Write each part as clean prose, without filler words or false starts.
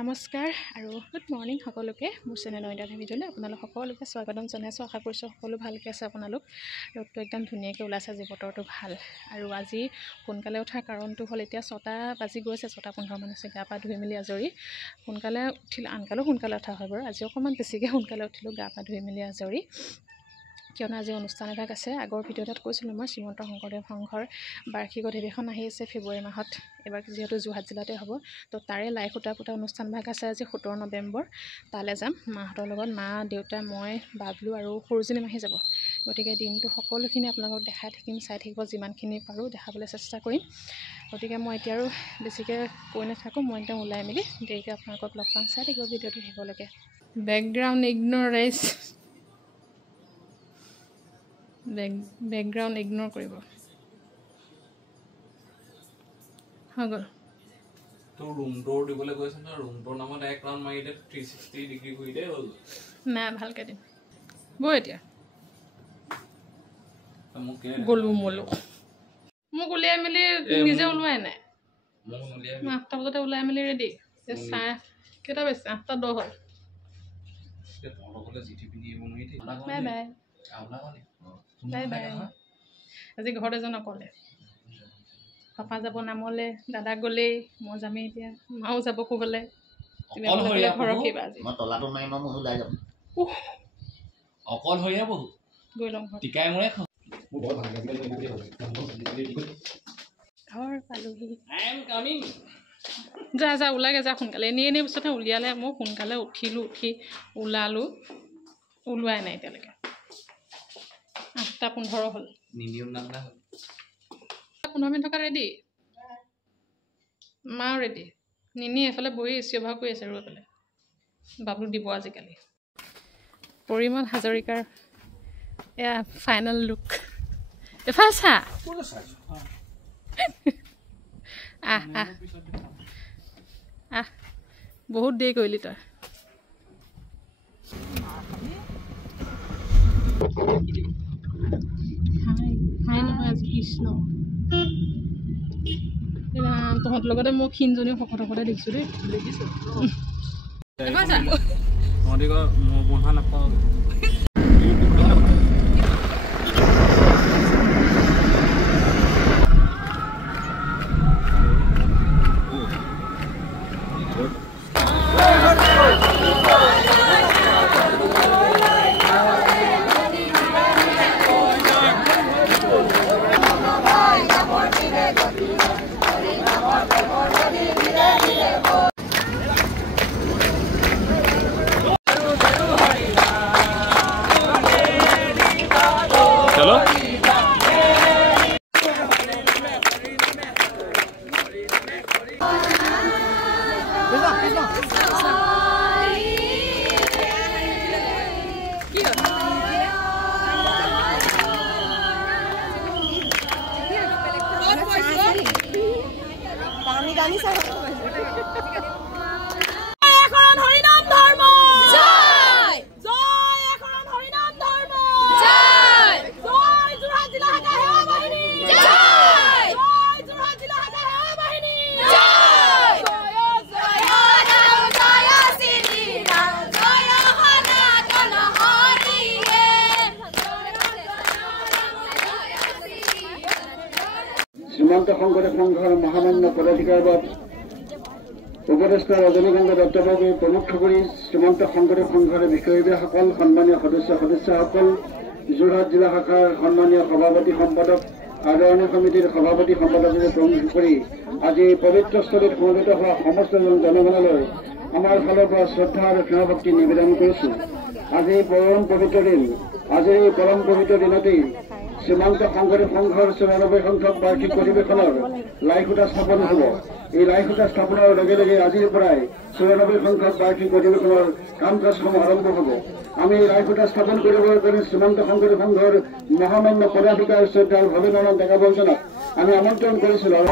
নমস্কাৰ আৰু good morning সকলোকে মোৰ চেনেল অন্যান্য ভিডিঅ'লৈ আপোনালোক সকলোকে স্বাগতম জনাইছোঁ। আশা কৰিছোঁ সকলো ভালকৈ আছে। আপোনালোক ৰ'দটো একদম ধুনীয়াকৈ ওলাইছে, আজি বতৰটো ভাল। আৰু আজি সোনকালে উঠাৰ কাৰণটো হ'ল এতিয়া 6টা বাজি গৈছে, 6:15 মান হৈছে। গা পা ধুই মেলি আজৰি সোনকালে উঠিলোঁ, আনকালেও সোনকালে উঠা হয় বাৰু, আজি অকণমান বেছিকৈ সোনকালে উঠিলোঁ। গা পা ধুই মেলি আজৰি, কিয়নো আজি অনুষ্ঠান এভাগ আছে। আগৰ ভিডিঅ' এটাত কৈছিলোঁ মই শ্ৰীমন্ত শংকৰদেৱ সংঘৰ বাৰ্ষিক অধিৱেশন আহি আছে ফেব্ৰুৱাৰী মাহত, এবাৰ যিহেতু যোৰহাট জিলাতে হ'ব। তো তাৰে লাই সূতা পুতা অনুষ্ঠান ভাগ আছে আজি 17 নৱেম্বৰ। তালৈ যাম মাহঁতৰ লগত, মা দেউতা মই বাবলু আৰু সৰুজনী মাহী যাব। গতিকে দিনটো সকলোখিনি আপোনালোকক দেখাই থাকিম, চাই থাকিব, যিমানখিনি পাৰোঁ দেখাবলৈ চেষ্টা কৰিম। গতিকে মই এতিয়া আৰু বেছিকৈ কৈ নাথাকোঁ, মই একদম ওলাই মেলি দেৰিকৈ আপোনালোকক লগ পাম। চাই থাকিব ভিডিঅ'টো শেষলৈকে। বেকগ্ৰাউণ্ড ইগন'ৰ কৰিব হৈ গ'ল। তো ৰুম টুৰ দিবলৈ গৈছে ন, ৰুম টুৰ নামত এক ৰাউণ্ড মাৰি দে, 360 ডিগ্ৰী ঘূৰি দে হ'ল। নাই ভালকৈ দিম বৈ এতিয়া গ'লোঁ মোক উলিয়াই মেলি নিজে ওলোৱাই নাই। 8টা বজাতে ওলাই মেলি ৰেডি। চাৰে কেইটা বাজিছে? 8:10 হ'ল। Bye bye bye bye. আজি ঘৰত এজন অকলে, পাপা যাব নামলৈ, দাদা গ'লেই, মই যামেই এতিয়া, মাও যাব ক'বলৈ। ঘৰৰ কিবা আজি অকলশৰীয়া বহু গৈ লওঁ ঘৰ। টিকাই মৰে ঘৰ পালোহি। যা ওলাগে যা সোনকালে। এনেই পিছতহে উলিয়ালে। মই সোনকালে উঠিলোঁ, উঠি ওলালোঁ, ওলোৱাই নাই এতিয়ালৈকে। 8:15 হ'ল। 15 মিনিট থকা ৰেডি, মাও ৰেডি। নিনি এফালে বহি চিঞৰ কৰি আছে, ৰৈ পেলাই বাবলু দিব আজিকালি। পৰিমল হাজৰিকাৰ এয়া ফাইনেল লুক। এফালে চা। আহ বহুত দেৰি কৰিলি তই। হাই নহয় আজি কৃষ্ণ। তহঁতৰ লগতে মই ক্ষীণজনীও শকতে দেখিছোঁ দেই। বন্ধা নাপাওঁ। শ্ৰীমন্ত শংকৰদেৱ সংঘৰ মহামান্য পদাধিকাৰবাদ উপদেষ্টা ৰজনীকান্ত দত্তবাবুকে প্ৰমুখ কৰি শ্ৰীমন্ত শংকৰদেৱ সংঘৰ বিষয়ববীয়াসকল, সন্মানীয় সদস্যসকল, যোৰহাট জিলা শাখাৰ সন্মানীয় সভাপতি সম্পাদক, আদৰণি সমিতিৰ সভাপতি সম্পাদককে প্ৰমুখ কৰি আজি পবিত্ৰস্থলীত সমবেত হোৱা সমস্ত জনগণলৈ আমাৰ ফালৰ পৰা শ্ৰদ্ধা আৰু সেৱা ভক্তি নিবেদন কৰিছোঁ। আজি পৰম পবিত্ৰ দিন। আজিৰ এই পৰম পবিত্ৰ দিনতেই শ্ৰীমন্ত শংকৰদেৱ সংঘৰ 94 সংখ্যক বাৰ্ষিক অধিৱেশনৰ লাই সূতা স্থাপন হ'ব। এই লাই সূতা স্থাপনৰ লগে লগে আজিৰ পৰাই 94 সংখ্যক বাৰ্ষিক অধিৱেশনৰ কাম কাজসমূহ আৰম্ভ হ'ব। আমি এই লাই সূতা স্থাপন কৰিবৰ কাৰণে শ্ৰীমন্ত শংকৰদেৱ সংঘৰ মহামান্য পদাধিকাৰ শ্ৰদ্ধাৰ ভৱেন্দ্ৰনাথ ডেকা বৰ্জনক আমি আমন্ত্ৰণ কৰিছিলোঁ।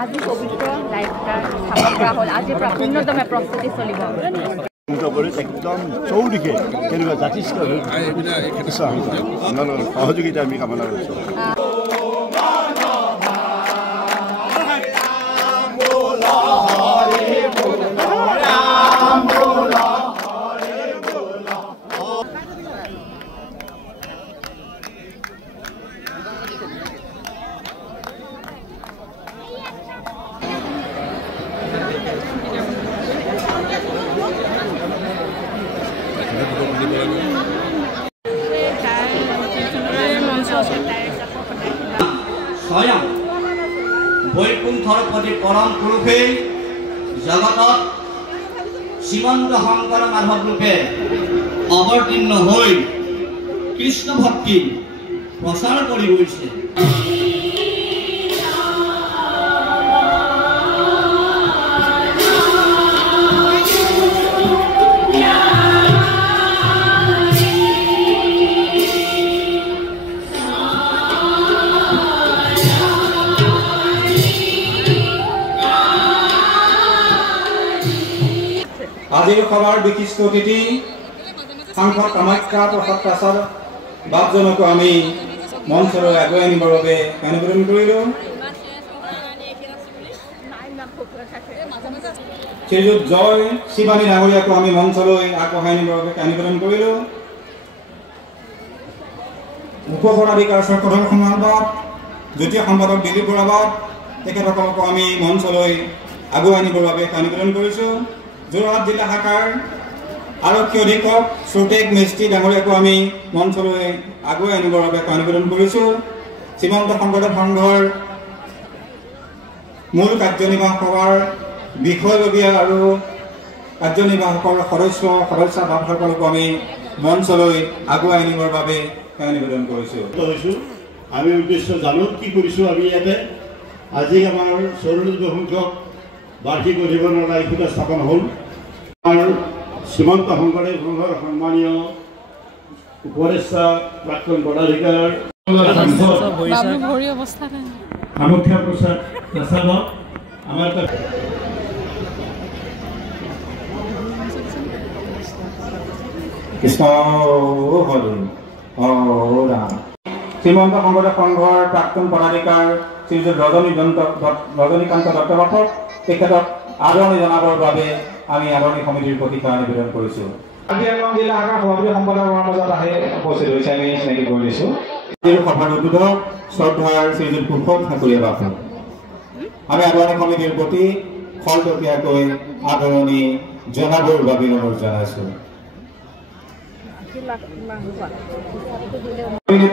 আজি পবিত্ৰ লাইভটা স্থাপন কৰা হ'ল আজিৰ পৰা পূৰ্ণদমে প্ৰস্তুতি চলিব একদম চৌদিশে কেনেকুৱা যথেষ্ট সহযোগিতা আমি কামনা কৰিছোঁ। স্বয়ং বৈকুণ্ঠৰ প্ৰতি পৰম পুৰুষে জগতত শ্ৰীমন্ত শংকৰ মাধৱ ৰূপে অৱতীৰ্ণ হৈ কৃষ্ণ ভক্তি প্ৰচাৰ কৰি গৈছে। আজিৰ সভাৰ বিশিষ্ট অতিথি সাংসদ কামাখ্যা প্ৰসাদ প্ৰাসাদ বাপজনকো আমি মঞ্চলৈ আগুৱাই আনিবৰ বাবে অনুমোদন কৰিলোঁ। শ্ৰীযুত জয় শিৱানী ডাঙৰীয়াকো আমি মঞ্চলৈ আগবঢ়াই আনিবৰ বাবে অনুমোদন কৰিলোঁ। উপপৰাধিকাৰ প্ৰধান সম্পাদক দ্বিতীয় সম্পাদক দিলীপ বৰাবাদ তেখেতসকলকো আমি মঞ্চলৈ আগুৱাই আনিবৰ বাবে অনুমোদন কৰিছোঁ। যোৰহাট জিলা শাখাৰ আৰক্ষী অধীক্ষক শ্ৰুতেক মিস্ত্ৰী ডাঙৰীয়াকো আমি মঞ্চলৈ আগুৱাই আনিবৰ বাবে অনুমোদন কৰিছোঁ। শ্ৰীমন্ত শংকৰদেৱ সংঘৰ মূল কাৰ্যনিৰ্বাহক সভাৰ বিষয়ববীয়া আৰু কাৰ্যনিৰ্বাহকৰ সদস্য বাপসকলকো আমি মঞ্চলৈ আগুৱাই আনিবৰ বাবে অনুমোদন কৰিছোঁ। আমি উদ্দেশ্য জানো কি কৰিছোঁ আমি ইয়াতে আজি আমাৰ 44 সংখ্যক বাৰ্ষিক অধিৱেশনৰ লাইভটা স্থাপন হ'ল। আমাৰ শ্ৰীমন্ত শংকৰদেৱ সংঘৰ সন্মানীয় উপদেষ্টা প্ৰাক্তন পদাধিকাৰ কামাখ্যা প্ৰসাদ প্ৰাসাদক আমাৰ কৃষ্ণ শ্ৰীমন্ত শংকৰদেৱ সংঘৰ প্ৰাক্তন পদাধিকাৰ শ্ৰীযুত ৰজনীকান্ত দত্তবাসক তেখেতক আদৰণি জনাবৰ বাবে আমি আদৰণি সমিতিৰ প্ৰতি নিবেদন কৰিছোঁ। কাজিৰঙা জিলা শাখাৰ সভাপতি সম্পাদকৰ মাজত উপস্থিত হৈছে আমি চিনাকি কৰি দিছোঁ। সভাৰ উদ্বোধক শ্ৰদ্ধাৰ শ্ৰীযুত কুশল ঠাকুৰীয়া বাসক আমি আদৰণি সমিতিৰ প্ৰতি খৰতকীয়াকৈ আদৰণি জনাবৰ বাবে অনুৰোধ জনাইছোঁ।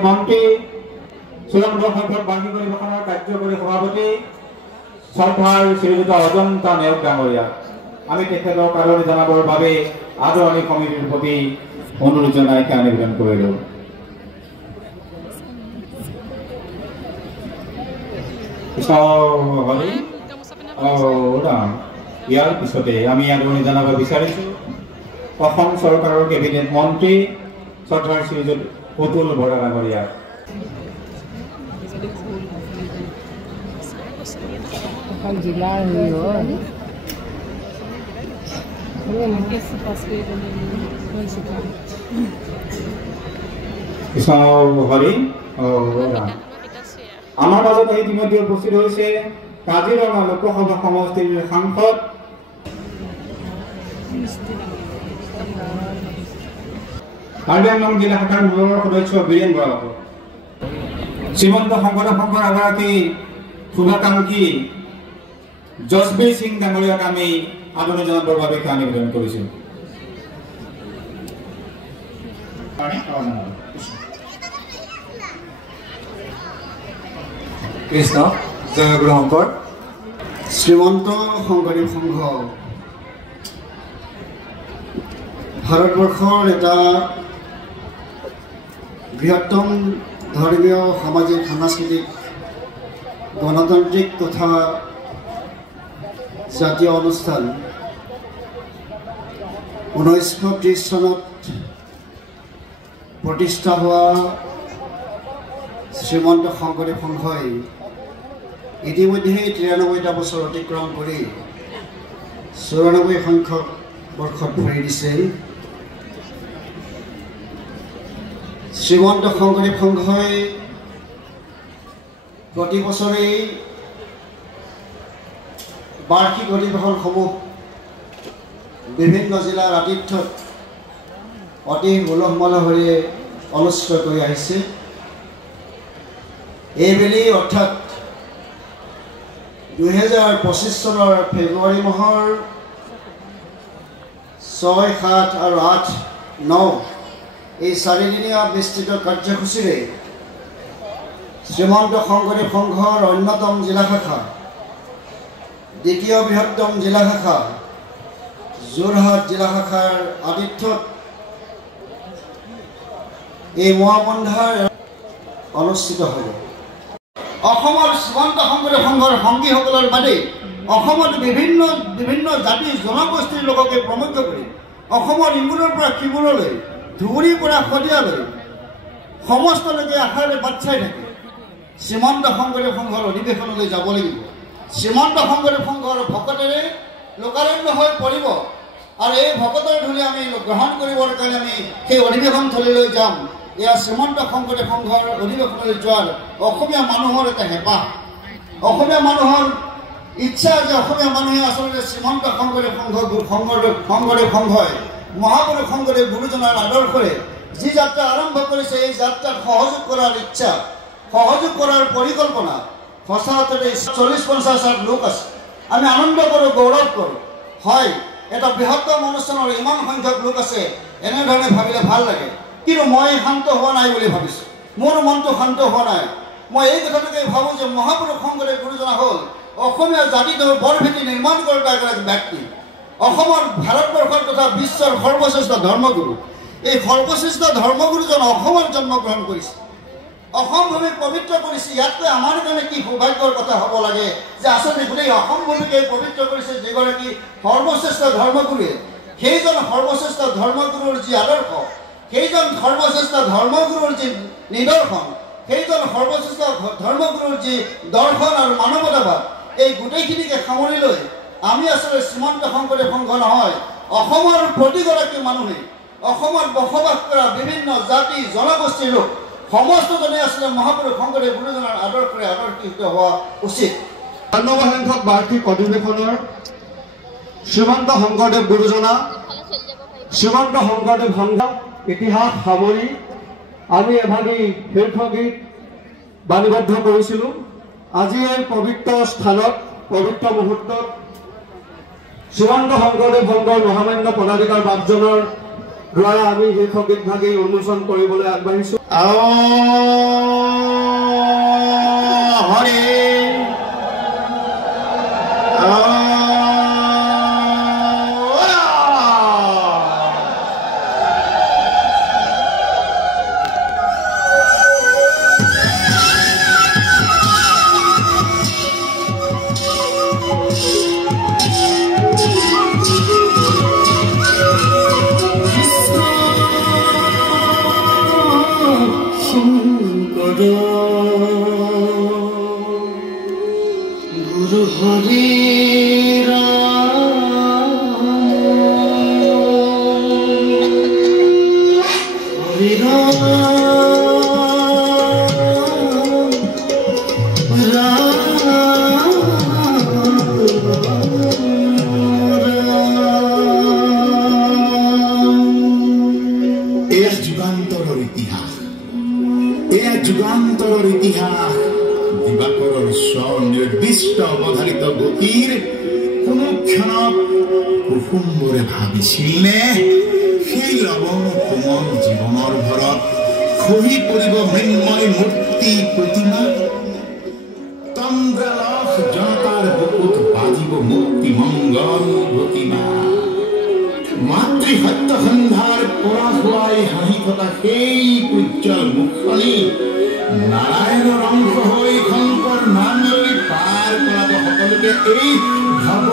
মন্ত্ৰী চূড়ান্ত সংখ্যক বাৰ্ষিক অধিৱেশনৰ কাৰ্যকৰী সভাপতি শ্ৰদ্ধাৰ শ্ৰীযুত অজন্তা নেওগ ডাঙৰীয়া আমি তেখেতক আদৰণি জনাবৰ বাবে আদৰণি সমিতিৰ প্ৰতি অনুৰোধ জনাই নিবেদন কৰিলোঁ। ইয়াৰ পিছতে আমি আদৰণি জনাব বিচাৰিছোঁ অসম চৰকাৰৰ কেবিনেট মন্ত্ৰী শ্ৰদ্ধাৰ শ্ৰীযুত অতুল বৰা ডাঙৰীয়া। জিলাৰ আমাৰ মাজত ইতিমধ্যে উপস্থিত হৈছে কাজিৰঙা লোকসভা সমষ্টিৰ সাংসদ কাৰ্বি আংলং জিলা শাখাৰ মূলৰ সদস্য বীৰেন বৰা, শ্ৰীমন্ত শংকৰদেৱ সংঘৰ এগৰাকী শুভাকাংক্ষী জসবীৰ সিং ডাঙৰীয়াক আমি আদৰণি জনাবৰ বাবে নিবেদন কৰিছোঁ। কৃষ্ণ জয় গুৰু শংকৰ। শ্ৰীমন্ত শংকৰদেৱ সংঘ ভাৰতবৰ্ষৰ এটা বৃহত্তম ধৰ্মীয় সামাজিক সাংস্কৃতিক গণতান্ত্ৰিক তথা জাতীয় অনুষ্ঠান 1930 চনত প্ৰতিষ্ঠা হোৱা শ্ৰীমন্ত শংকৰদেৱ সংঘই ইতিমধ্যে 93টা বছৰ অতিক্ৰম কৰি 94 সংখ্যক বৰ্ষত ভৰি দিছে। শ্ৰীমন্ত শংকৰদেৱ সংঘই প্ৰতি বছৰেই বাৰ্ষিক অধিৱেশনসমূহ বিভিন্ন জিলাৰ আতিথ্যত অতি উলহ মালহেৰে অনুষ্ঠিত কৰি আহিছে। এইবেলি অৰ্থাৎ 2025 চনৰ ফেব্ৰুৱাৰী মাহৰ 6, 7 আৰু 8, 9 এই 4 দিনীয়া বিস্তৃত কাৰ্যসূচীৰে শ্ৰীমন্ত শংকৰদেৱ সংঘৰ অন্যতম জিলা শাখা, দ্বিতীয় বৃহত্তম জিলা শাখা যোৰহাট জিলা শাখাৰ আতিথ্যত এই মহাবন্ধাৰ অনুষ্ঠিত হ'ব। অসমৰ শ্ৰীমন্ত শংকৰদেৱ সংঘৰ সংগীসকলৰ বাদে অসমত বিভিন্ন জাতি জনগোষ্ঠীৰ লোককে প্ৰমুখ্য কৰি অসমৰ ইমূৰৰ পৰা সিমূৰলৈ ধুবুৰীৰ পৰা শদিয়ালৈ সমস্ত লোকে আশাৰে বাট চাই থাকে শ্ৰীমন্ত শংকৰদেৱ সংঘৰ অধিৱেশনলৈ যাব লাগিব। শ্ৰীমন্ত শংকৰদেৱ সংঘৰ ভকতেৰে লোকাৰণ্য হৈ পৰিব আৰু এই ভকতৰ ধূলি আমি গ্ৰহণ কৰিবৰ কাৰণে আমি সেই অধিৱেশন থলীলৈ যাম। এয়া শ্ৰীমন্ত শংকৰদেৱ সংঘৰ অধিৱেশনলৈ যোৱাৰ অসমীয়া মানুহৰ এটা হেঁপাহ, অসমীয়া মানুহৰ ইচ্ছা যে অসমীয়া মানুহে আচলতে শ্ৰীমন্ত শংকৰদেৱ শংকৰদেৱ সংঘই মহাপুৰুষ শংকৰদেৱ গুৰুজনাৰ আদৰ্শৰে যি যাত্ৰা আৰম্ভ কৰিছে এই যাত্ৰাত সহযোগ কৰাৰ ইচ্ছা, সহযোগ কৰাৰ পৰিকল্পনা সঁচা অৰ্থতে 40-50 লোক আছে। আমি আনন্দ কৰোঁ, গৌৰৱ কৰোঁ। হয়, এটা বৃহত্তম অনুষ্ঠানৰ ইমান সংখ্যক লোক আছে, এনেধৰণে ভাবিলে ভাল লাগে। কিন্তু মই শান্ত হোৱা নাই বুলি ভাবিছোঁ, মোৰ মনটো শান্ত হোৱা নাই। মই এই কথাটোকে ভাবোঁ যে মহাপুৰুষ শংকৰদেৱ গুৰুজনা হ'ল অসমীয়া জাতিটোৰ বৰভেটি নিৰ্মাণ কৰোঁতা এগৰাকী ব্যক্তি, অসমৰ ভাৰতবৰ্ষৰ তথা বিশ্বৰ সৰ্বশ্ৰেষ্ঠ ধৰ্মগুৰু। এই সৰ্বশ্ৰেষ্ঠ ধৰ্মগুৰুজন অসমত জন্মগ্ৰহণ কৰিছে, অসম ভূমিক পবিত্ৰ কৰিছে। ইয়াতকৈ আমাৰ কাৰণে কি সৌভাগ্যৰ কথা হ'ব লাগে যে আচলতে গোটেই অসম ভূমিকে পবিত্ৰ কৰিছে যিগৰাকী সৰ্বশ্ৰেষ্ঠ ধৰ্মগুৰুৱে। সেইজন সৰ্বশ্ৰেষ্ঠ ধৰ্মগুৰুৰ যি আদৰ্শ, সেইজন সৰ্বশ্ৰেষ্ঠ ধৰ্মগুৰুৰ যি নিদৰ্শন, সেইজন সৰ্বশ্ৰেষ্ঠ ধৰ্মগুৰুৰ যি দৰ্শন আৰু মানৱতাবাদ, এই গোটেইখিনিকে সামৰি লৈ আমি আচলতে শ্ৰীমন্ত শংকৰদেৱ সংঘ নহয়, অসমৰ প্ৰতিগৰাকী মানুহে, অসমত বসবাস কৰা বিভিন্ন জাতি জনগোষ্ঠীৰ লোক সমস্তজনে আচলতে মহাপুৰুষ শংকৰদেৱ গুৰুজনাৰ আদৰ্শৰে আদৰ্শিত হোৱা উচিত। 92 সংখ্যক বাৰ্ষিক অধিৱেশনৰ শ্ৰীমন্ত শংকৰদেৱ গুৰুজনা, শ্ৰীমন্ত শংকৰদেৱ সংঘ ইতিহাস সামৰি আমি এভাগী শীৰ্ষগীত বাণীবদ্ধ কৰিছিলোঁ। আজি এই পবিত্ৰ স্থানত, পবিত্ৰ মুহূৰ্তত শ্ৰীমন্ত শংকৰদেৱ সংঘৰ মহামান্য পদাধিকাৰ বাপজনৰ দ্বাৰা আমি শীৰ্ষগীত ভাগি উন্মোচন কৰিবলৈ আগবাঢ়িছোঁ। হৰে গুৰু হৰি যুগান্তৰৰ ইতিহাস দিবাকৰৰ স্বনিৰ্দিষ্ট অৱধাৰিত গতিৰ কোনো ক্ষণত কুসুম্বৰে ভাবিছিলনে সেই লৱণ কোমল জীৱনৰ ভৰত খহি পৰিব মৃন্ময় মূৰ্তি প্ৰতিমা তন্দ্ৰালস জনতাৰ বুকুত মংগল প্ৰতিমা মাতৃ সত্য সন্ধাৰ পৰা হোৱাই হাঁহি থকা সেই উজ্জ্বল মুখখনি নাৰায়ণৰ অংশ হৈ শংকৰ নাম লৈ পাৰ কৰাব সকলোকে এই ভাৱ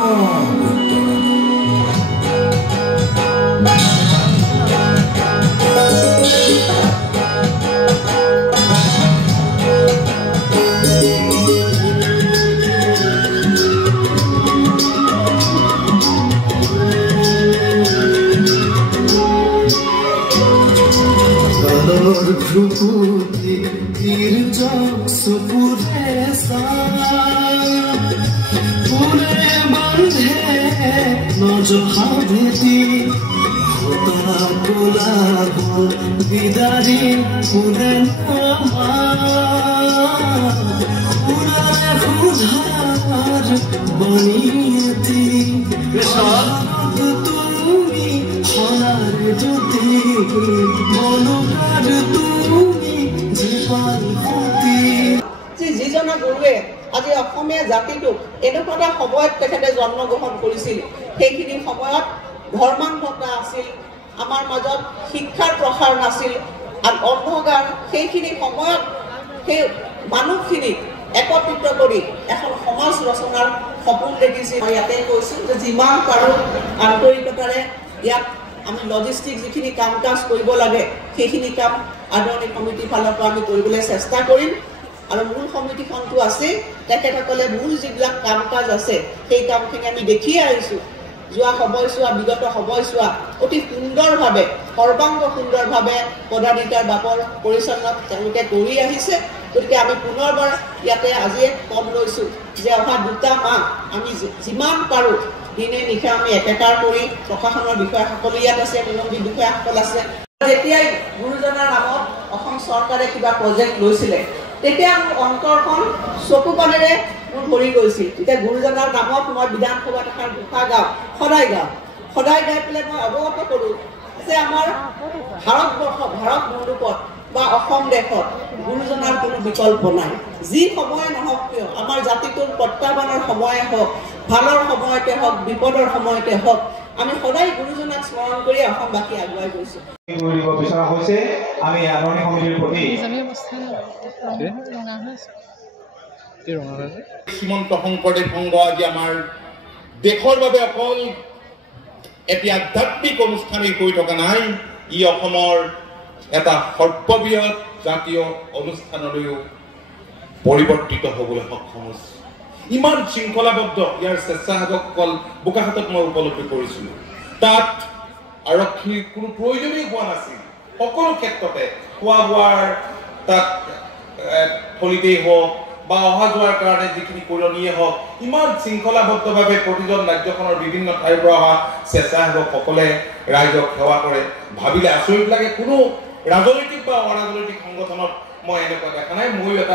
ধ্রুপতি তীর্যক সুপুরে পুরে বান্ধে নজহাবেতি হতা কোলাহল বিদারি পুরে পুরে খুধার বনিয়তি তুমি হলার জ্যোতি মনোকার তুমি জীবন ফুটি যিজনা গুৰুৱে আজি অসমীয়া জাতিটোক এনেকুৱা এটা সময়ত তেখেতে জন্মগ্ৰহণ কৰিছিল সেইখিনি সময়ত ধৰ্মান্ধতা আছিল আমাৰ মাজত শিক্ষাৰ প্ৰসাৰ নাছিল আৰু অন্ধকাৰ সেইখিনি সময়ত সেই মানুহখিনিক একত্ৰিত কৰি এখন সমাজ ৰচনাৰ সপোন দেখিছিল মই ইয়াতে কৈছোঁ যে যিমান পাৰোঁ আন্তৰিকতাৰে ইয়াত আমি লজিষ্টিক যিখিনি কাম কাজ কৰিব লাগে সেইখিনি কাম আদৰণি কমিটিৰ ফালৰ পৰা আমি কৰিবলৈ চেষ্টা কৰিম আৰু মূল সমিতিখনটো আছে তেখেতসকলে মূল যিবিলাক কাম কাজ আছে সেই কামখিনি আমি দেখিয়ে আহিছোঁ যোৱা সময়ছোৱা বিগত সময়ছোৱা অতি সুন্দৰভাৱে সৰ্বাংগ সুন্দৰভাৱে পদাধিকাৰ বাপৰ পৰিচালনা তেওঁলোকে কৰি আহিছে গতিকে আমি পুনৰবাৰ ইয়াতে আজিয়ে কম লৈছোঁ যে অহা 2 মাহ আমি যিমান পাৰোঁ দিনে নিশা আমি একেকাৰ কৰি প্ৰশাসনৰ বিষয়াসকল ইয়াত আছে মুৰব্বী বিষয়াসকল আছে যেতিয়াই গুৰুজনাৰ নামত অসম চৰকাৰে কিবা প্ৰজেক্ট লৈছিলে তেতিয়া মোৰ অন্তৰখন চকু পানেৰে মোৰ ভৰি গৈছিল তেতিয়া গুৰুজনাৰ নামত মই বিধানসভাত এখন দুখা গাওঁ সদায় গাই পেলাই মই অৱগত কৰোঁ যে আমাৰ ভাৰত মণ্ডপত বা অসম দেশত গুৰুজনাৰ কোনো বিকল্প নাই যি সময় নহওক কিয় আমাৰ জাতিটোৰ প্ৰত্যাহ্বানৰ সময়ে হওক ভালৰ সময়তে হওক বিপদৰ সময়তে হওক আমি সদায় গুৰুজনাক স্মৰণ কৰি অসমবাসী আগুৱাই গৈছোঁ কৰিব বিচৰা হৈছে আমি আদৰণি সমিতিৰ প্ৰতি শ্ৰীমন্ত শংকৰদেৱ সংঘ আজি আমাৰ দেশৰ বাবে অকল এটি আধ্যাত্মিক অনুষ্ঠানেই হৈ থকা নাই ই অসমৰ এটা সৰ্ববৃহৎ জাতীয় অনুষ্ঠানলৈও পৰিৱৰ্তিত হ'বলৈ সক্ষম হৈছে ইমান শৃংখলাবদ্ধ ইয়াৰ স্বেচ্ছাসেৱকসকল বোকাখাতত মই উপলব্ধি কৰিছিলোঁ তাত আৰক্ষীৰ কোনো প্ৰয়োজনেই হোৱা নাছিল সকলো ক্ষেত্ৰতে খোৱা বোৱাৰ তাত থলীতেই হওক বা অহা যোৱাৰ কাৰণে যিখিনি কৰণীয়ে হওক ইমান শৃংখলাবদ্ধভাৱে প্ৰতিজন ৰাজ্যখনৰ বিভিন্ন ঠাইৰ পৰা অহা স্বেচ্ছাসেৱকসকলে ৰাইজক সেৱা কৰে ভাবিলে আচৰিত লাগে কোনো ৰাজনৈতিক বা অৰাজনৈতিক সংগঠনত মই এনেকুৱা দেখা নাই ময়ো এটা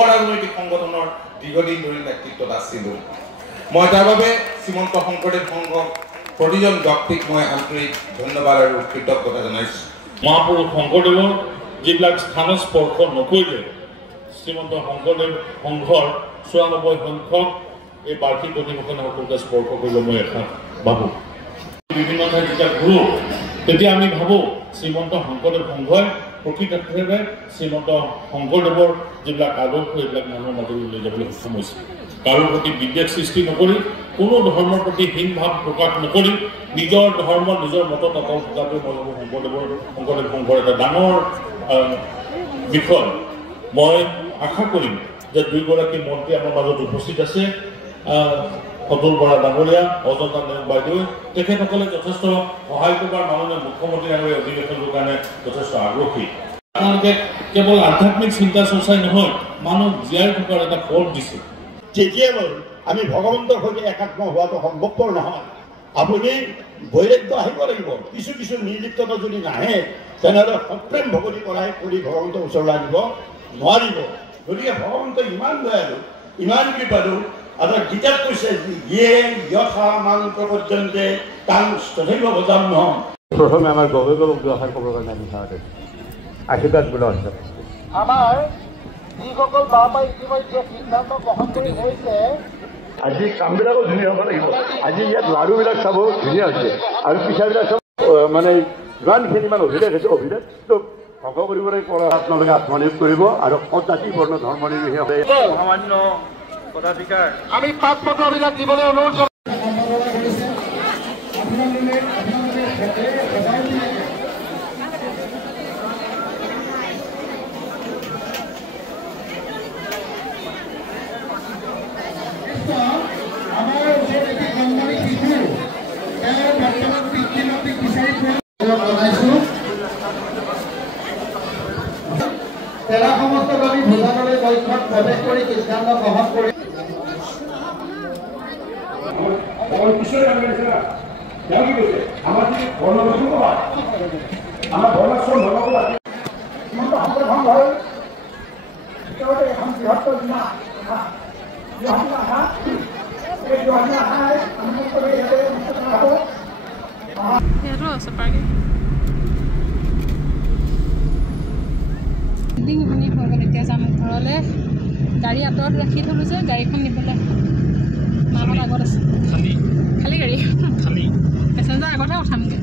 অৰাজনৈতিক সংগঠনৰ দীৰ্ঘদিন ধৰি নেতৃত্বত আছিলোঁ মই তাৰ বাবে শ্ৰীমন্ত শংকৰদেৱ সংঘক প্ৰতিজন ব্যক্তিক মই আন্তৰিক ধন্যবাদ আৰু কৃতজ্ঞতা জনাইছোঁ মহাপুৰুষ শংকৰদেৱৰ যিবিলাক স্থানত স্পৰ্শ নকৰিলে শ্ৰীমন্ত শংকৰদেৱ সংঘৰ ৯৪ সংখ্যক এই বাৰ্ষিক অধিৱেশনে সকলোকে স্পৰ্শ কৰিব মই এটা ভাবোঁ বিভিন্ন ঠাইত যেতিয়া ঘূৰোঁ তেতিয়া আমি ভাবোঁ শ্ৰীমন্ত শংকৰদেৱ সংঘই প্ৰকৃততে শ্ৰীমন্ত শংকৰদেৱৰ যিবিলাক আদৰ্শ এইবিলাক মানুহৰ মাজলৈ লৈ যাবলৈ সক্ষম হৈছে কাৰোৰ প্ৰতি বিদ্বেষ সৃষ্টি নকৰি কোনো ধৰ্মৰ প্ৰতি হীন ভাৱ প্ৰকাশ নকৰি নিজৰ ধৰ্ম নিজৰ মতত অকল থকাটোৱে মই ভাবোঁ শংকৰদেৱ সংঘৰ এটা ডাঙৰ বিষয় মই আশা কৰিম যে 2গৰাকী মন্ত্ৰী আমাৰ মাজত উপস্থিত আছে অতুল বৰা ডাঙৰীয়া অজন্তা নেওগ বাইদেউ তেখেতসকলে যথেষ্ট সহায় কৰাৰ মাননীয় মুখ্যমন্ত্ৰী আৰু এই অধিৱেশনৰ কাৰণে যথেষ্ট আগ্ৰহী আপোনালোকে কেৱল আধ্যাত্মিক চিন্তা চৰ্চাই নহয় মানুহ জীয়াই থকাৰ এটা পথ দিছে তেতিয়ালৈ আমি ভগৱন্তৰ সৈতে একাত্ম হোৱাটো সম্ভৱপৰ নহয় আপুনি বৈৰাগ্য আহিব লাগিব কিছু নিৰ্লিপ্ততা যদি নাহে তেনেহ'লে সপ্ৰেম ভগৱতী কৰাই কৰি ভগৱন্তৰ ওচৰলৈ আনিব নোৱাৰিব গতিকে ভগৱন্ত ইমান দয়ালু ইমান কৃপালু আৰু গীতাত কৈছে ইয়ে যথা মাং প্ৰপৰ্যন্তে তাং তথৈব ভজাম্যহম প্ৰথমে আমাৰ গৱেষকক দুআষাৰ ক'বৰ কাৰণে আমি বিচাৰোঁ আশীৰ্বাদ বোলা হৈছে আমাৰ যিসকল বাবা ইতিমধ্যে সিদ্ধান্ত গ্ৰহণ কৰি হৈছে আজি কামবিলাকো ধুনীয়া হ'ব লাগিব আজি ইয়াত লাড়ুবিলাক চাব ধুনীয়া হৈছে আৰু পিঠাবিলাক চব মানে যিমানখিনি মানে অভিলেখ হৈছে অভিলেখটো ধ্বংস কৰিবলৈ পৰা আপোনালোকে আত্মনিয়োগ কৰিব আৰু জাতি বৰ্ণ ধৰ্ম নিৰ্বিশেষে মহামান্য পদাধিকাৰ আমি পাঁচ পত্ৰবিলাক দিবলৈ অনুৰোধ তেৰা সমস্ত আমি ভোজনলৈ কক্ষত প্ৰৱেশ কৰি সিদ্ধান্ত গ্ৰহণ কৰি এতিয়া যাম ঘৰলৈ গাড়ী আঁতৰত ৰাখি থলোঁ যে গাড়ীখন নিবলৈ মাহঁত আগত আছে খালী গাড়ী পেচেঞ্জাৰ আগতহে উঠামগৈ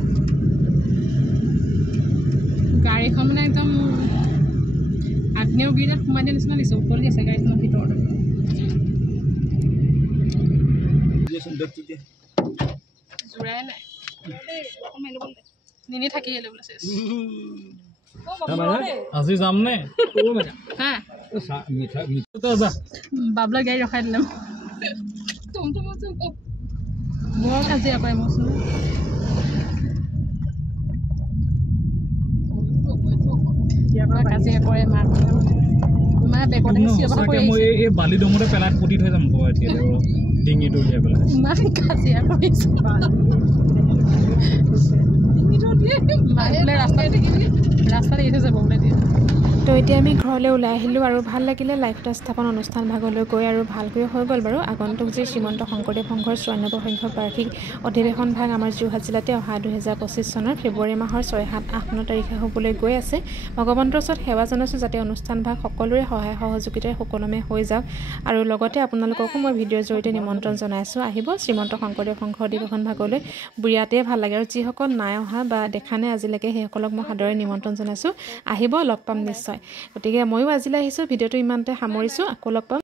গাড়ীখন মানে একদম আগ্নেয়গিৰিত সোমাই দিয়া নিচিনা দিছে উতলি আছে গাড়ীখনৰ ভিতৰত জোৰাই নাই নিনি থাকি আহিলে বোলে আজি যাম নে বাবলা গাড়ী ৰখাই দিলে বৰ কাজিয়া কৰে মচোন কাজিয়া কৰে মাৰ মই এই বালি দমতে পেলাই পুতি থৈ যাম ডিঙিটো উলিয়াই পেলাই ইমান কাজিয়া কৰিছে ৰাস্তাত এৰি থৈ যাব বোলে দিয়ে তো এতিয়া আমি ঘৰলৈ ওলাই আহিলোঁ আৰু ভাল লাগিলে লাইফটা স্থাপন অনুষ্ঠান ভাগলৈ গৈ আৰু ভালকৈ হৈ গ'ল বাৰু আগন্তুক যি শ্ৰীমন্ত শংকৰদেৱ সংঘৰ ৯৪ সংখ্যক বাৰ্ষিক অধিৱেশন ভাগ আমাৰ যোৰহাট জিলাতে অহা ২০২৫ চনৰ ফেব্ৰুৱাৰী মাহৰ ৬, ৭, ৮ তাৰিখে হ'বলৈ গৈ আছে ভগৱন্তৰ ওচৰত সেৱা জনাইছোঁ যাতে অনুষ্ঠান ভাগ সকলোৰে সহায় সহযোগিতাৰে সুকলমে হৈ যাওক আৰু লগতে আপোনালোককো মই ভিডিঅ'ৰ জৰিয়তে নিমন্ত্ৰণ জনাইছোঁ আহিব শ্ৰীমন্ত শংকৰদেৱ সংঘৰ অধিৱেশন ভাগলৈ বিৰাটেই ভাল লাগে আৰু যিসকল নাই অহা বা দেখা নাই আজিলৈকে সেইসকলক মই সাদৰে নিমন্ত্ৰণ জনাইছোঁ আহিব লগ পাম নিশ্চয় গতিকে ময়ো আজিলৈ আহিছোঁ ভিডিঅ'টো ইমানতে সামৰিছোঁ আকৌ লগ পাম